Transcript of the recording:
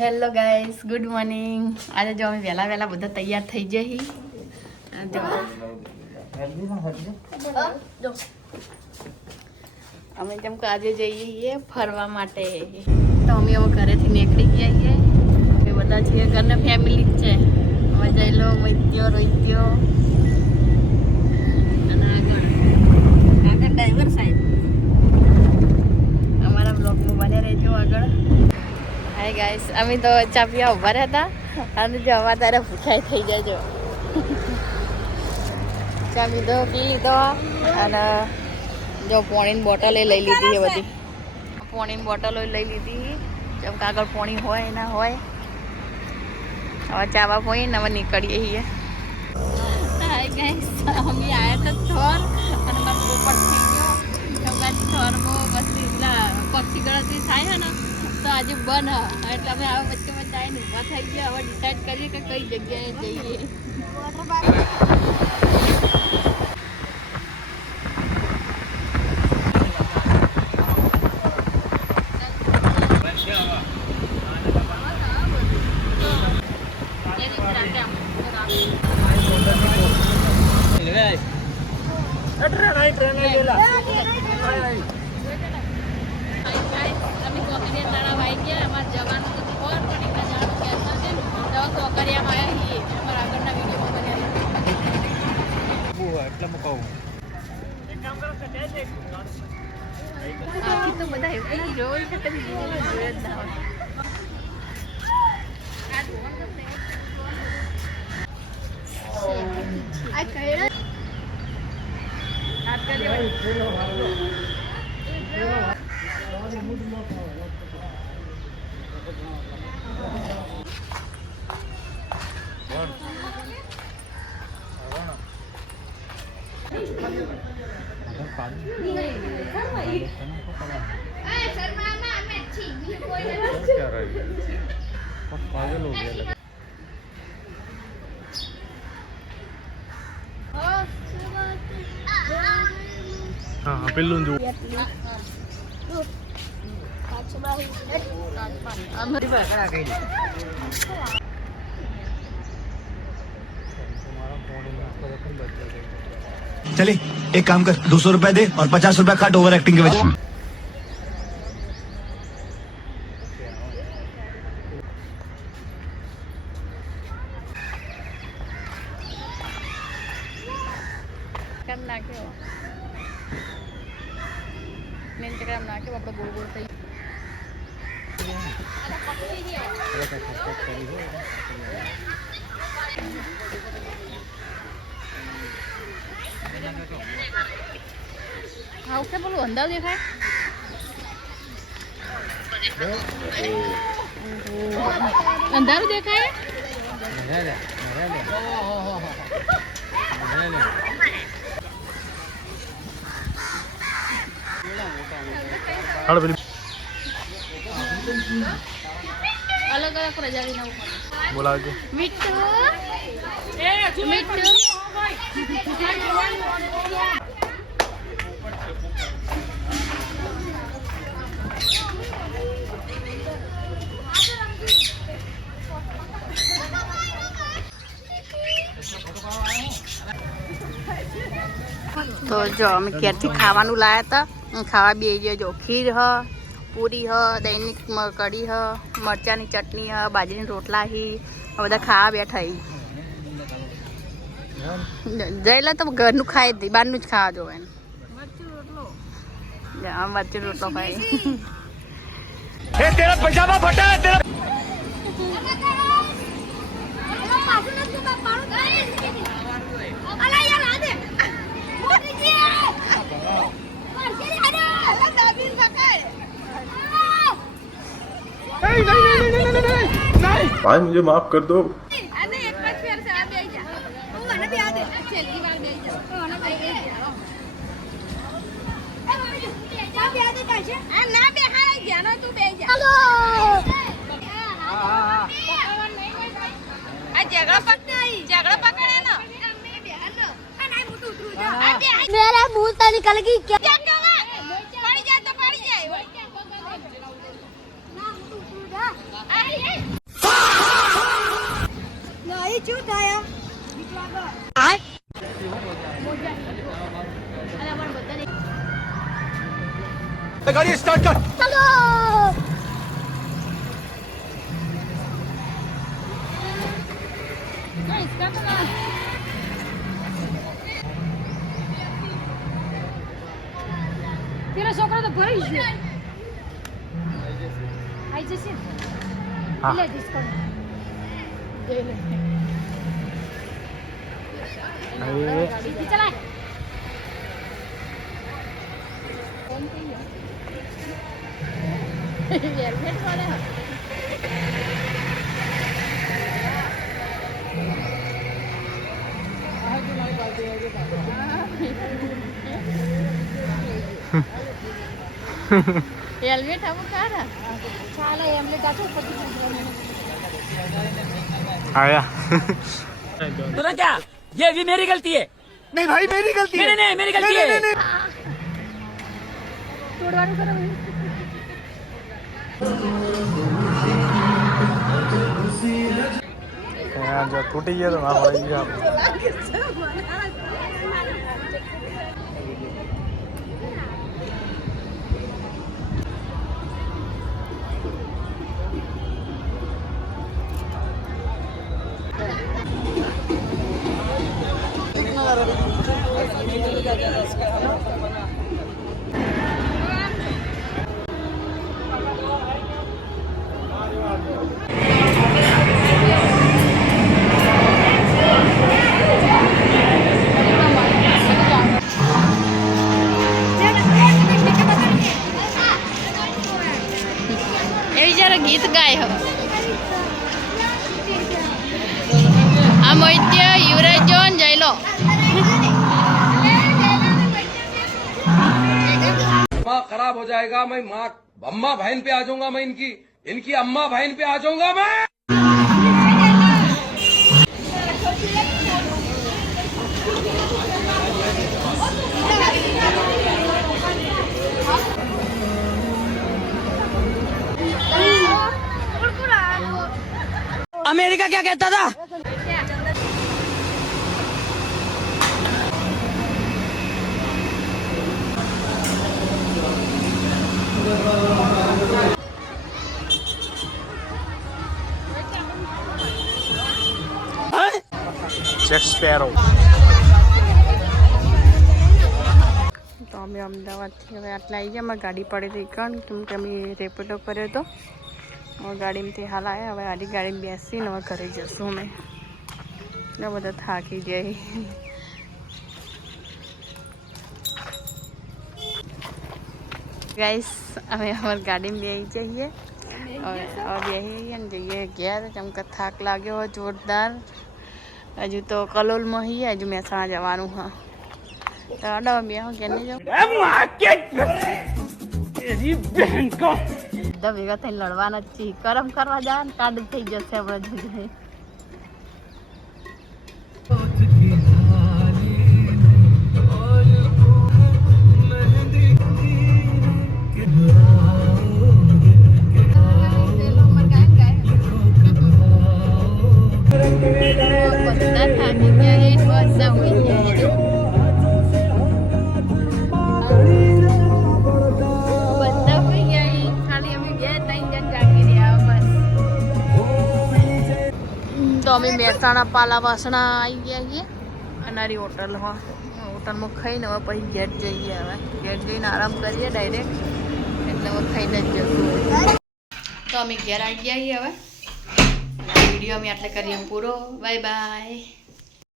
Hello guys, good morning. આજે જો અમે વહેલા વહેલા બધા તૈયાર થઈ જઈ. અમે જેમ કે આજે જઈએ ફરવા માટે, તો અમે હવે ઘરેથી નીકળી ગયા છીએ. અમે બધા છીએ ઘરના ફેમિલી જ છે. અમે જઈ લો મૈત્યો રોહિત્યો અને આગળ ડ્રાઈવર સાહેબ. અમારા બ્લોગમાં બને રહેજો આગળ. હાય ગાઈસ, અમે તો ચા પીવા ઉભા રહ્યા હતા અને જો અમારે તારે ભૂખાઈ થઈ જાય. જો ચા પીધો પી લીધો અને જો પાણીની બોટલ લઈ લીધી છે. બધી પાણીની બોટલો લઈ લીધી, જેમ કે આગળ પાણી હોય ના હોય. હવે ચાવા પોઈને હવે નીકળીએ છીએ. હાય ગાઈસ, અમે આવ્યા તો થોર અને મારો પોપટ થઈ ગયો. થોરમાં પછી પક્ષી ગણતરી થાય છે ને, તો આજે બન એટલે અમે હવે વચ્ચે વચ્ચે આવીને ઊભા થઈ ગયા. હવે ડિસાઈડ કરીએ કે કઈ જગ્યાએ જઈએ. हाँ पेलूं जो चले एक काम कर 200 रुपए दे और 50 रुपए काट ओवर एक्टिंग के वजह से. ઇન્સ્ટાગ્રામ નાખ્યો આપણે ગોળ ગોળ થઈ. હા ઓકે, બોલું અંદાજ દેખાય. અંધારું દેખાય. અલગ અલગ પ્રજાતિના बोलाओ મીઠું મીઠું. તો જો અમે ક્યારથી ખાવાનું લાયા હતા, ખાવા બે જો ખીર હ, પૂરી હ, દૈનિક કઢી હ, મરચાંની ચટણી હ, બાજરીના રોટલા હી, બધા ખાવા બેઠા. જઈ તો ઘરનું ખાઈ જ બહારનું જ ખાવા જોવે. મરચું રોટલો ખાઈ. भाई मुझे माफ कर दो. मेरा मुंह तो निकल गई क्या? पड़ जाए तो पड़ जाए. શું થાય गाड़ी स्टार्ट कर ચલો પેલો છોકરો તો ભરી ગયો આઈ જશે ને લે ડિસ્કાઉન્ટ ગાડી ચલાય હેલ્મેટ વાળા હેલ્મેટ આવું કાઢા ચાલો હેલ્મેટ આછો પછી आया सुना क्या ये भी मेरी गलती है नहीं भाई मेरी गलती है नहीं मेरी गलती है તોડવાનું કરો जो टूटी गया तो वहाँ पड़ गया એવી જરા ગીત ગાય હવે આ મૈત્ય યુવરાજ જોન જઈ લો माँ खराब हो जाएगा मैं माँ अम्मा बहन पे आ जाऊंगा मैं इनकी इनकी अम्मा बहन पे आ जाऊंगा मैं अमेरिका क्या कहता था जेट स्पैरो તો અમે અમદાવાદથી હવે આટલા આવી ગયા અમારી ગાડી પડી હતી કણ કેમ કે અમે રેપિડો કર્યો હતો હવે ગાડીમાંથી હાલ આવ્યા હવે આડી ગાડીમાં બેસીને હવે ઘરે જશું અમે એટલે બધા થાકી જાય ગાઈસ અમે અમારી ગાડીમાં બેસી જઈએ હવે બેસીએ ને જઈએ ઘેર કેમ કે થાક લાગ્યો હોય જોરદાર હજુ તો કલોલમાં હઈએ હજુ મહેસાણા જવાનું હા તો અડો બે હું કે નહીં જાઉં બધા ભેગા થઈને લડવાના જ છીએ કરમ કરવા જાય ને કાઢ થઈ જશે આપણે બધા થાકી ગયા એક વર્ષા હોય ગયા બધા હોય ગયા ખાલી અમે બે ત્રણ જણ જાગી રહ્યા બસ તો અમે મહેસાણા પાલા વાસણા આવી ગયા છીએ અનારી હોટલમાં ખાઈને હવે પછી ઘેર જઈએ હવે ઘેર જઈને આરામ કરીએ ડાયરેક્ટ એટલે હવે ખાઈને જ જશું તો અમે ઘેર આવી ગયા છીએ હવે વિડીયો અમે આટલે કરીએ પૂરો બાય બાય